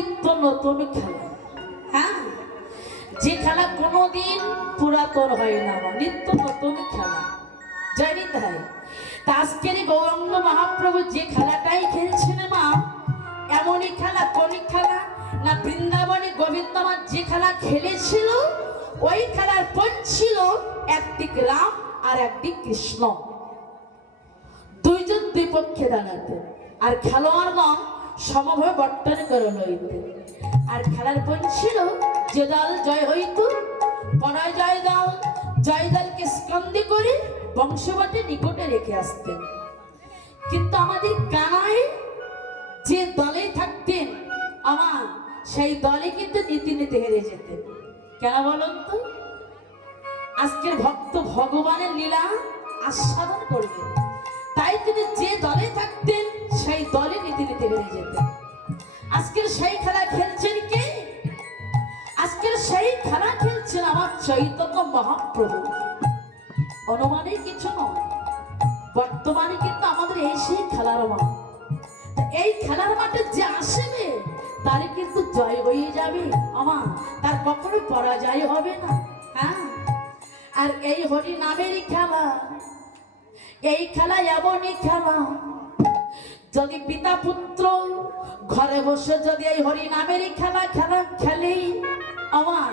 নিত্য নতুন খেলা। হ্যাঁ, যে খেলা কোনোদিন পুরাতন হয় না, নিত্য নতুন খেলা, জানি তাই। তা আজকের গৌরাঙ্গ মহাপ্রভু যে খেলাটাই খেলছেন মা, এমনই খেলা। কোন খেলা না, বৃন্দাবনে গোবিন্দমা যে খেলা খেলেছিল ওই খেলার পণ ছিল একদিক রাম আর একদিক কৃষ্ণ, দুইজন দুই পক্ষে দাঁড়াতে, আর খেলোয়াড়গণ সমভাবে বর্তন করণ হইতে। আর খেলার পণ ছিল যে দল জয় হইত, পরাজয় দল জয় দলকে স্কন্দে করে বংশবটে নিকটে রেখে আসতেন। কিন্তু আমাদের কানায় যে দলে থাকতেন আমার, সেই দলে কিন্তু নীতি নীতি হেরে যেতেন। কেন বলুন তো? আজকের ভক্ত ভগবানের লীলা আস্বাদন করবেন, তাই তিনি যে দলে থাকতেন সেই দলে নীতি নীতি হেরে যেতেন। আজকের সেই খেলা খেলছেন কে? আজকের সেই খেলা খেলছেন আমার চৈতন্য মহাপ্রভু। অনুমানে কিছু নয়, বর্তমানে কিন্তু আমাদের এই সেই খেলার মাঠ। এই খেলার মাঠে যে আসবে তারই কিন্তু জয় হয়ে যাবে আমার, তার কখনো পরাজয় হবে না। হ্যাঁ, আর এই হরি নামেরই খেলা, এই খেলা এমনই খেলা, যদি পিতা পুত্র ঘরে বসে যদি এই হরি নামেরই খেলা খেলে আমার,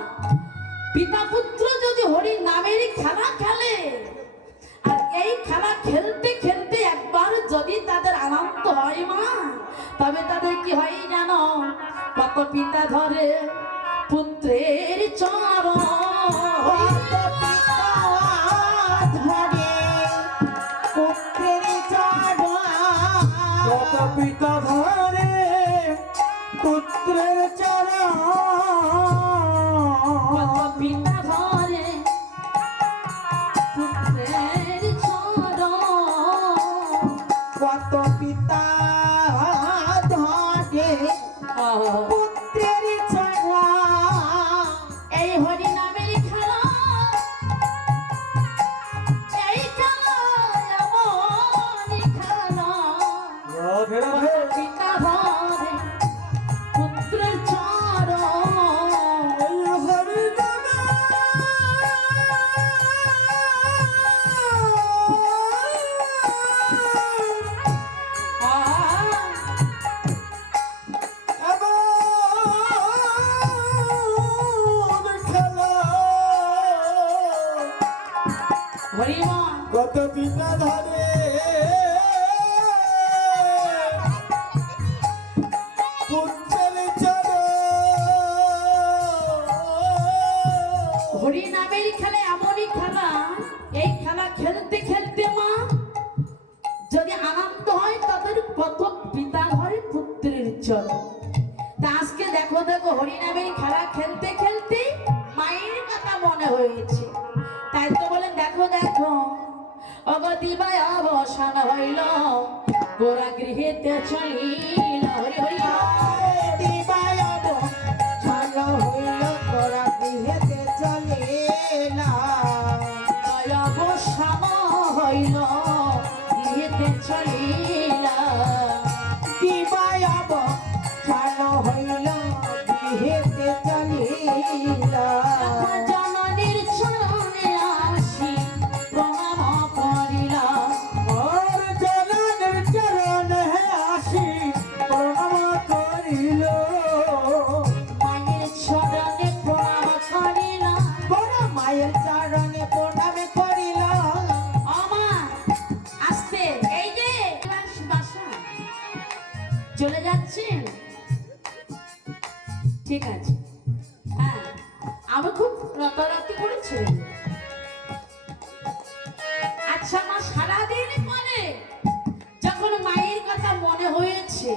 পিতা পুত্র যদি হরি নামেরই খেলা খেলে, আর এই খেলা খেলতে খেলতে একবার যদি তাদের আনন্দ হয় মা, তবে তাদের কি হয় জানো? কত পিতা ধরে পুত্রের চরণ, কত পিতা ধরে পুত্রের চরণ, কত পিতা ধরে পুত্রের চরণ, কত পিতা ধরে পুত্রের চরণ। এই হরি নামের খেলা, এই খেলা এমনই খেলা, রাধে রাধে। পিতা ধরে পুত্রের চরণ। হরি নামে হরিমা কত পিতা ধরে পুত্রের চরণ। হরি নামের খেলা এমনই খেলা, এই খেলা খেলতে খেলতে মা যদি আনন্দ হয় তাদের কত পিতা ঘরে পুত্রের চরণ। তা আজকে দেখো দেখো হরি নামের খেলা খেলতে খেলতে মায়ের কথা মনে হয়েছে, তাই তো বলেন দেখো দেখো অগতিবায় অবসান হইল, গোরা গৃহেতে চলিল। হরি হরি দিবায় ভালো হইল, তোরা গৃহেতে চলিলা। অবসান হইল গৃহেতে চলিলা, দিবায় ভালো হইল, গৃহেতে চলিলা। জননীর চরণে আসি প্রণাম করিলাম, মোর জননীর চরণে আসি প্রণাম করিল। মায়ের চরণে প্রণাম করিলাম, বড় মায়ের চরণে প্রণাম করিল। আমার আসতে এই যে বাসা চলে যাচ্ছেন, ঠিক আছে। হ্যাঁ, আমি খুব রাতারাতি করেছিলেন। আচ্ছা মা, সারাদিন পরে যখন মায়ের কথা মনে হয়েছে,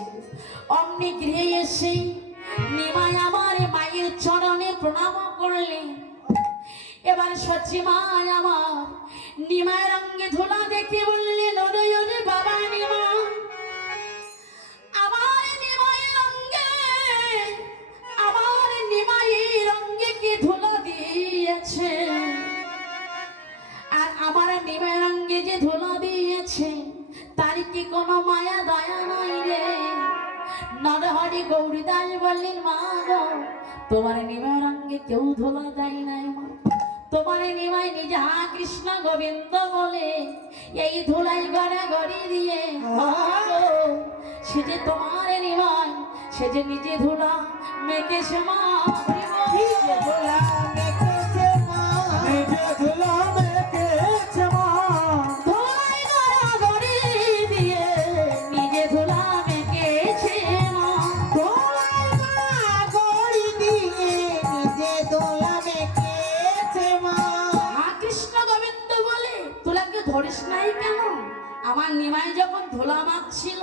অমনি গৃহে এসে নিমাই আমার মায়ের চরণে প্রণাম করলেন। এবার সচি মা আমার নিমায়ের অঙ্গে ধুলা দেখে বললেন, ওরে ওরে বাবা নিমা, আমার নিমায়ের অঙ্গে, আমার নিমায়ের অঙ্গে কি ধুলা দিয়েছে, আর আমার নিমায়ের অঙ্গে যে ধুলা দিয়েছে তার কি কোনো মায়া দয়া নাই রে? নরহরি গৌরীদাস বললেন মা গো তোমার নিমাই রঙে কেউ ধোলা দেয় নাই মা, তোমার নিমাই নিজা কৃষ্ণ গোবিন্দ বলে এই ধুলাই গড়াগড়ি দিয়ে মা গো সে যে তোমার নিমাই সে যে নিজে ধুলা মেকেছে মা। নিজে ধুলা মেখেছে মা, নিজে ধুলা মেখেছে মা, ধুলাই গড়াগড়ি দিয়ে নিজে ধুলা মেকেছে মা। ধুলাই গড়ি দিয়ে নিজে ধুলা মেখেছে মা। মা কৃষ্ণ গোবিন্দ বলে তোলাকে ধরিস নাই কেন? আমার নিমাই যখন ধুলা মাখছিল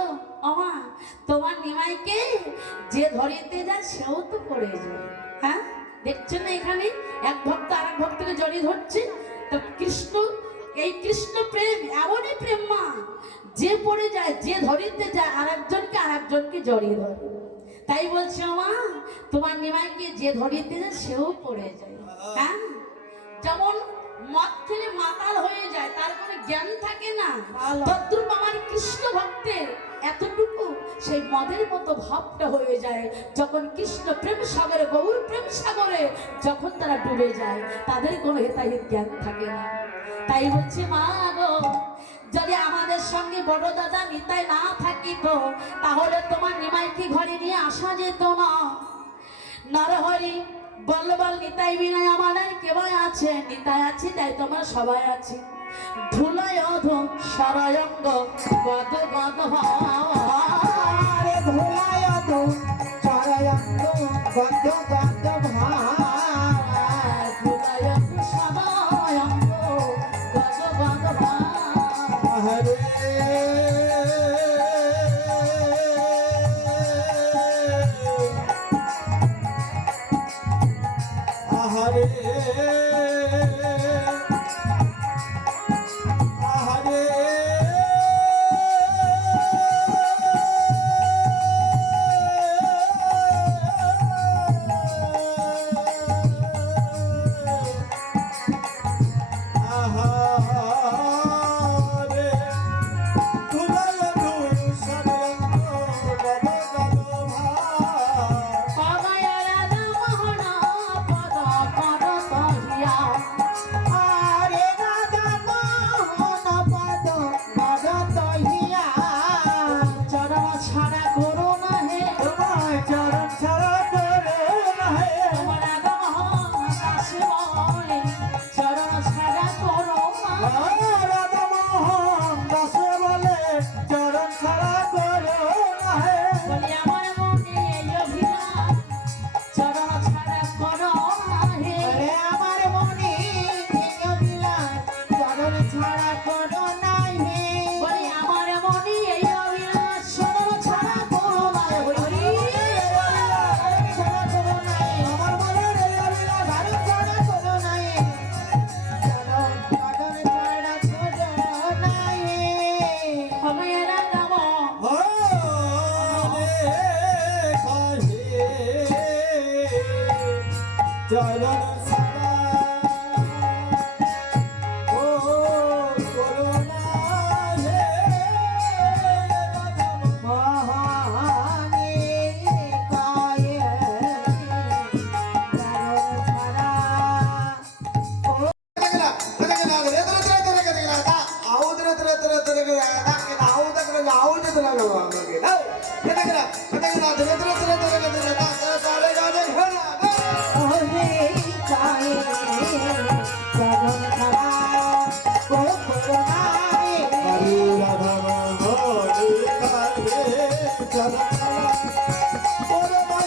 আমা তোমার নিমাইকে যে ধরিতে যায় সেও তো পড়ে যায়। হ্যাঁ দেখছেন না এখানে এক ভক্ত আর এক ভক্তকে জড়িয়ে ধরছে। তো কৃষ্ণ এই কৃষ্ণ প্রেম এমনই প্রেম মা যে পড়ে যায় যে ধরিতে যায় আর একজনকে জড়িয়ে ধরে। তাই বলছে মা তোমার নিমাইকে যে ধরিতে যায় সেও পড়ে যায়। হ্যাঁ যেমন মদ খেলে মাতাল হয়ে যায় তার কোনো জ্ঞান থাকে না, তদ্রূপ আমার কৃষ্ণ ভক্তের এতটুকু সেই মদের মতো ভাবটা হয়ে যায় যখন কৃষ্ণ প্রেম সাগরে গৌর প্রেম সাগরে যখন তারা ডুবে যায় তাদের কোনো হেতাহিত জ্ঞান থাকে না। তাই বলছে মা গো যদি আমাদের সঙ্গে বড় দাদা নিতাই না থাকিত তাহলে তোমার নিমাইকে ঘরে নিয়ে আসা যেত না। নরহরি বল বল নিতাই বিনা আমার আর কেউ আছে, নিতাই আছে তাই তোমরা সবাই আছে। ধুলায় অধম সরয়ঙ্গ গদ গদ আরে ধুলাই তো চরয়ঙ্গ গন্ধ গন্ধ ভার, ধুলায় সরয়ঙ্গ গদ গদ হরে আহারে আহারে আহারে ধুলায় ধুল সরঙ্গ গদ গদ ভার, রাধা মোহনা পদ পদ কহিয়া আরে রাধা মোহন পদ পদ তহিয়া, চরণ ছাড়া করো না হে তোমার চরণ ছাড়া করো না হে, তোমার আগমন দাসে বলে চরণ ছাড়া করো না। রাধা মোহন দাসে বলে চরণ ছাড়া করো না হে, বলি আমার মনে এই অভিমান চরণ ছাড়া করো না হে। আরে আমার মনে ভেঙে দিলাম চরণ ছাড়া করো নাই হে। বলি আমার মনে এই অভিমান চরণ ছাড়া করো না হে। ছাড়া করো নাই, আমার মনের এই অভিলাষ চরণ ছাড়া করো নাই, চরণ ছাড়া করো নাই হে। সময়ের আগমন চরণ ছাড়া ও করুণা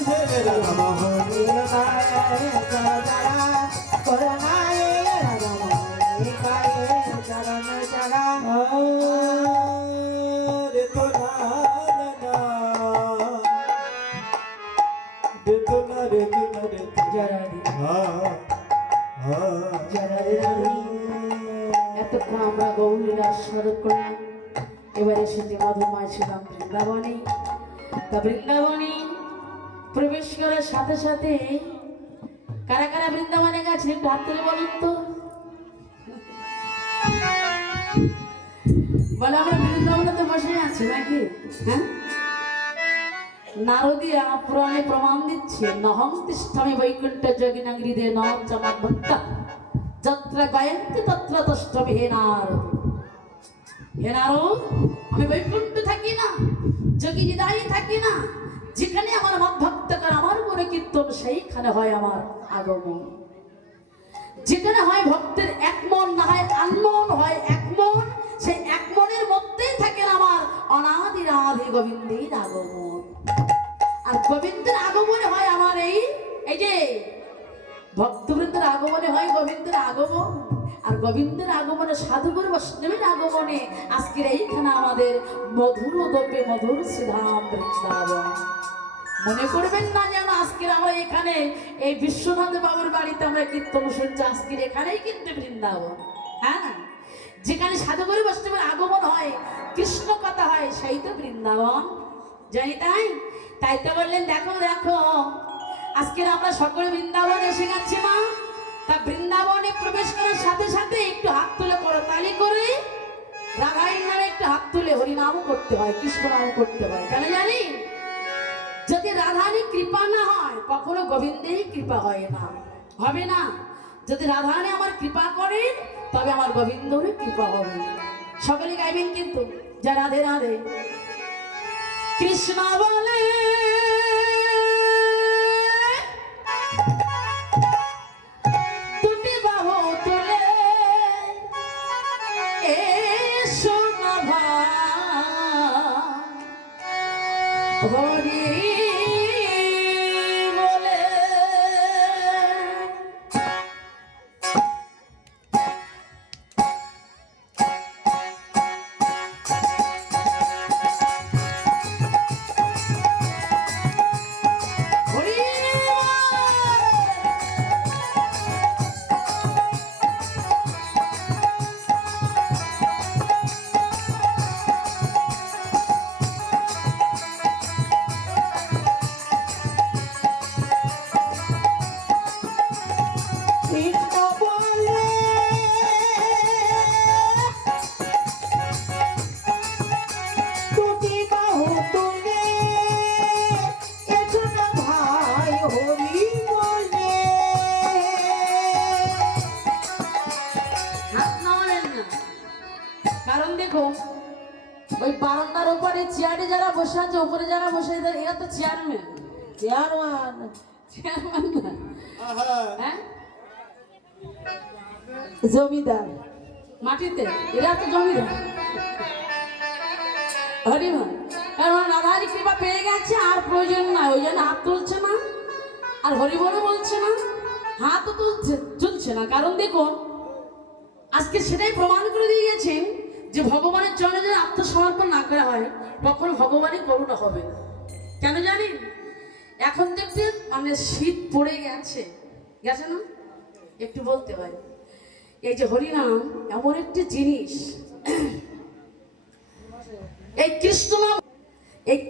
হে রাধা মহানে কায়ে চরণ ছাড়া ওরে কায়ে চরণ ছাড়া ও করুণায় করুণায় রাধা কায়ে চরণ ছাড়া এতক্ষণ আমরা গৌরীর আস্বাদন করলাম, এবারে সেটি মধুময় ছিলাম বৃন্দাবনে। তা বৃন্দাবনে প্রবেশ করার সাথে সাথে কারা কারা বৃন্দাবনে গেছে একটু হাত তুলে বলুন তো। বলে আমরা বৃন্দাবনে তো বসে আছি নাকি? হ্যাঁ নারদিয়া পুরাণে প্রমাণ দিচ্ছে নহং তিষ্ঠামি বৈকুণ্ঠ যোগিনাগিরিদে ন চমক ভক্তা যত্র গায়ন্তি তত্র তষ্টমি হে নারদ। হে নারদ, আমি বৈকুণ্ঠ থাকি না, যোগী হৃদয়ে থাকি না, যেখানে আমার মত ভক্ত করে আমার মনে কীর্তন সেইখানে হয় আমার আগমন। যেখানে হয় ভক্তের এক মন, না হয় আনমন, হয় এক মন, সেই এক মনের মধ্যেই থাকেন আমার অনাদি রাধে গোবিন্দের আগমন। আর গোবিন্দের আগমনে হয় আমার এই যে ভক্তবৃন্দের আগমনে হয় গোবিন্দের আগমন। আর গোবিন্দের আগমনে সাধুগুরু বৈষ্ণবের আগমনে আজকের এইখানে আমাদের মধুর দ্রব্যে মধুর শ্রীধাম বৃন্দাবন। মনে করবেন না যেন আজকের আমরা এখানে এই বিশ্বনাথ বাবুর বাড়িতে আমরা কীর্তন শুনছি, আজকের এখানেই কিন্তু বৃন্দাবন। হ্যাঁ, যেখানে সাধুগুরু বৈষ্ণবের আগমন হয়, কৃষ্ণ কথা হয়, সেই তো বৃন্দাবন। জানি তাই তাই তো বললেন দেখো দেখো আজকের আমরা সকলে বৃন্দাবনে এসে গেছি মা। তা বৃন্দাবনে প্রবেশ করার সাথে সাথে একটু হাত তুলে করতালি করে রাধারানীর নামে একটু হাত তুলে হরিনাম করতে হয়, কৃষ্ণ নাম করতে হয়। কেন জানি? যদি রাধারানীর কৃপা না হয় কখনো গোবিন্দেরই কৃপা হয় না, হবে না। যদি রাধারানী আমার কৃপা করেন তবে আমার গোবিন্দরই কৃপা হবে। সকলে গাইবেন কিন্তু, যা রাধে রাধে। কৃষ্ণ বলে তুমি বাহু তুলে এসো না ভাই হরি বলে। কৃষ্ণ বলে দুটি বাহু তুলে এসো না ভাই হরি বলে। হাত নামালেন না, কারণ দেখো ওই বারান্দার উপরে চেয়ারে যারা বসে আছে, উপরে যারা বসে আছে, এরা তো চেয়ারম্যান। চেয়ারম্যান চেয়ারম্যান না, হ্যাঁ, জমিদার মাটিতে এরা তো জমিদার। হরিমান, কারণ রাধারি কৃপা পেয়ে গেছে আর প্রয়োজন নাই, ওই জন্য হাত তুলছে না আর হরি বলে বলছে না, হাতও তুলছে না। কারণ দেখুন আজকে সেটাই প্রমাণ করে দিয়ে গেছেন যে ভগবানের চরণে যদি আত্মসমর্পণ না করা হয় কখনো ভগবানই করুণা হবে না। কেন জানেন? এখন দেখতে মানে শীত পড়ে গেছে, গেছে না? একটু বলতে হয়, এই যে হরিনাম এমন একটি জিনিস, এই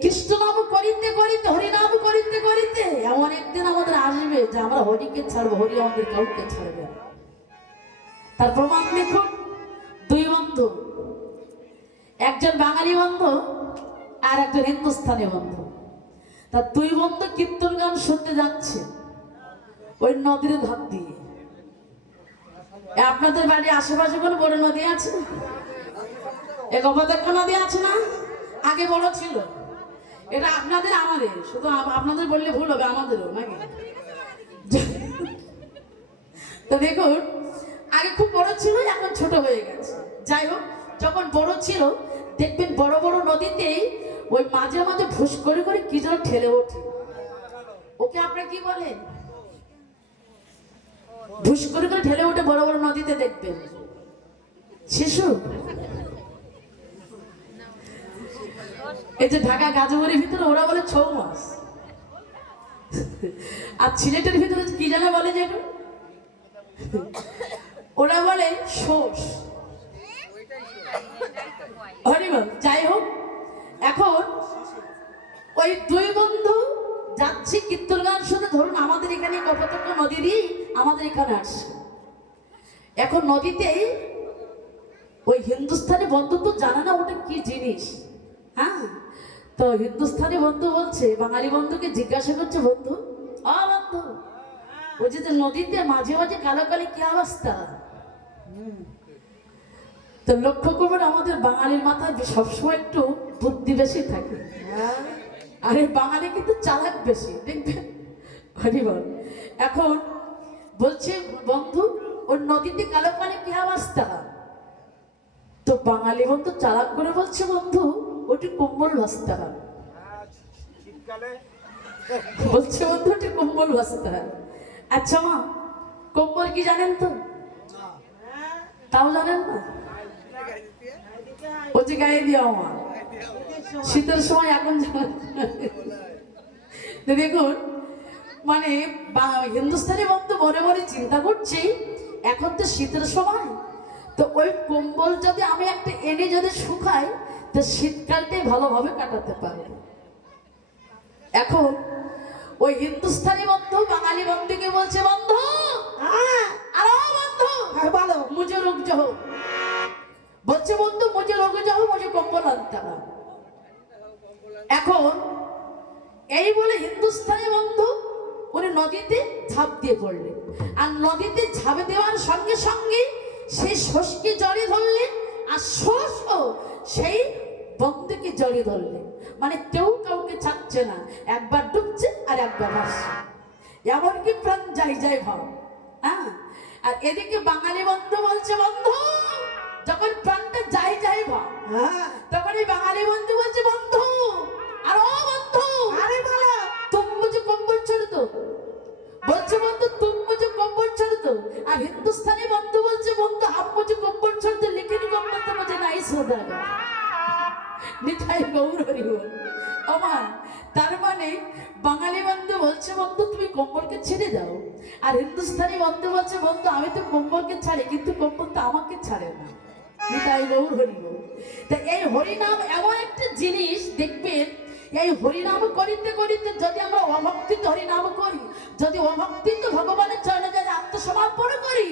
কৃষ্ণনাম করিতে করিতে হরিনাম করিতে করিতে এমন একদিন আমাদের আসবে যে আমরা হরিকে ছাড়বো, হরি আমাদের কাউকে ছাড়বে। তার প্রমাণ দেখুন, দুই বন্ধু, একজন বাঙালি বন্ধু আর একজন হিন্দুস্তানি বন্ধু। তার দুই বন্ধু কীর্তন গান শুনতে যাচ্ছে ওই নদীর ধার দিয়ে। আপনাদের বাড়ির আশেপাশে কোনো বড় নদী আছে? এ গোপালক নদী আছে না? আগে বড় ছিল। এটা আপনাদের আমাদের, শুধু আপনাদের বললে ভুল হবে, আমাদেরও নাকি? তো দেখুন আগে খুব বড় ছিল, এখন ছোট হয়ে গেছে। যাই হোক, যখন বড় ছিল দেখবেন বড় বড় নদীতেই ওই মাঝে মাঝে ভুস করে করে কি যেন ঠেলে ওঠে। ওকে আপনারা কি বলেন? ভুস করে করে ঠেলে ওঠে বড় বড় নদীতে দেখবেন। শিশু, এই যে ঢাকা গাজীপুরের ভিতরে ওরা বলে ছৌ মাছ, আর সিলেটের ভিতরে কি যেন বলে, যে ওরা বলে শোষ। হরিবল। যাই হোক, এখন ওই দুই বন্ধু যাচ্ছে কীর্তন গান শুনে, ধরুন আমাদের এখানে কপোতাক্ষ নদী দিয়ে আমাদের এখানে আসছে। এখন নদীতে ওই হিন্দুস্তানি বন্ধু তো জানে না ওটা কি জিনিস, হ্যাঁ, তো হিন্দুস্তানি বন্ধু বলছে, বাঙালি বন্ধুকে জিজ্ঞাসা করছে, বন্ধু বন্ধু, ওই যে নদীতে মাঝে মাঝে কালো কালি কি অবস্থা? তো লক্ষ্য করবেন আমাদের বাঙালির মাথায় সবসময় একটু বুদ্ধি বেশি থাকে, আর এই বাঙালি কিন্তু চালাক বেশি, দেখবেন। হরিবল। এখন বলছে, বন্ধু ওর নদীতে কালো পানি কি অবস্থা? তো বাঙালি বন্ধু চালাক করে বলছে, বন্ধু ওটি কম্বল ভাসতে হয়। বলছে, বন্ধু ওটি কম্বল ভাসতে হয়। আচ্ছা মা, কম্বল কি জানেন তো? তাও জানেন না? ও যে গায়ে দিয়া মা, শীতের সময় এখন দেখুন, মানে হিন্দুস্তানি বন্ধু মনে মনে চিন্তা করছি, এখন তো শীতের সময়, তো ওই কম্বল যদি আমি একটা এনে যদি শুকাই, তো শীতকালটাই ভালোভাবে কাটাতে পারবো। এখন ওই হিন্দুস্তানি বন্ধু বাঙালি বন্ধুকে বলছে, বন্ধু আরে বন্ধু বলো। মুঝে রুক যাও। বলছে, বন্ধু মুঝে রুক যাও, মুঝে কম্বল আনতে হবে। এখন এই বলে হিন্দুস্তানি বন্ধু উনি নদীতে ঝাঁপ দিয়ে পড়লেন, আর নদীতে ঝাঁপ দেওয়ার সঙ্গে সঙ্গে সেই শোষকে জড়িয়ে ধরলেন, আর শোষও সেই বন্ধুকে জড়িয়ে ধরলেন। মানে কেউ কাউকে ছাড়ছে না, একবার ডুবছে আর একবার ভাসছে, এমনকি প্রাণ যাই যাই ভাব। হ্যাঁ, আর এদিকে বাঙালি বন্ধু বলছে, বন্ধু যখন প্রাণটা যাই যাই ভাব, তখন এই বাঙালি বন্ধু বলছে, বন্ধু আর বন্ধু আরে বলো। तुम मुझे कम्बल छोड़ दो। বলছে, বন্ধু तुम मुझे कम्बल छोड़ दो। আর হিন্দুস্তানি বন্ধু বলছে, বন্ধু आप मुझे कम्बल छोड़ दो, लेकिन कम्बल तो मुझे नहीं सोएगा। নিতাই গৌর হরি বল। আমার তার মানে বাঙালি বন্ধু বলছে, বন্ধু তুমি কম্বলকে ছেড়ে দাও, আর হিন্দুস্তানি বন্ধু বলছে, বন্ধু আমি তো কম্বলকে ছাড়ি, কিন্তু কম্বল তো আমাকে ছাড়ে না। নিতাই গৌর হরি বল। তা এই হরিনাম এমন একটা জিনিস, দেখবেন এই হরিনাম করিতে করিতে যদি আমরা অভক্তিত হরিনাম করি, যদি অভক্তিত ভগবানের চরণে যদি আত্মসমর্পণ করি,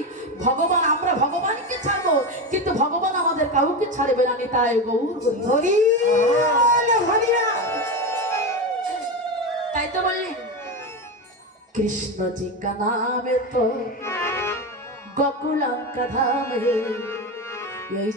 ভগবান, আমরা ভগবানকে ছাড়বো, কিন্তু ভগবান আমাদের কাউকে ছাড়বে না। নিতাই গৌর হরি। তাই তো বললেন, কৃষ্ণ জি কা নামে তো গোকুলঙ্কা ধামে।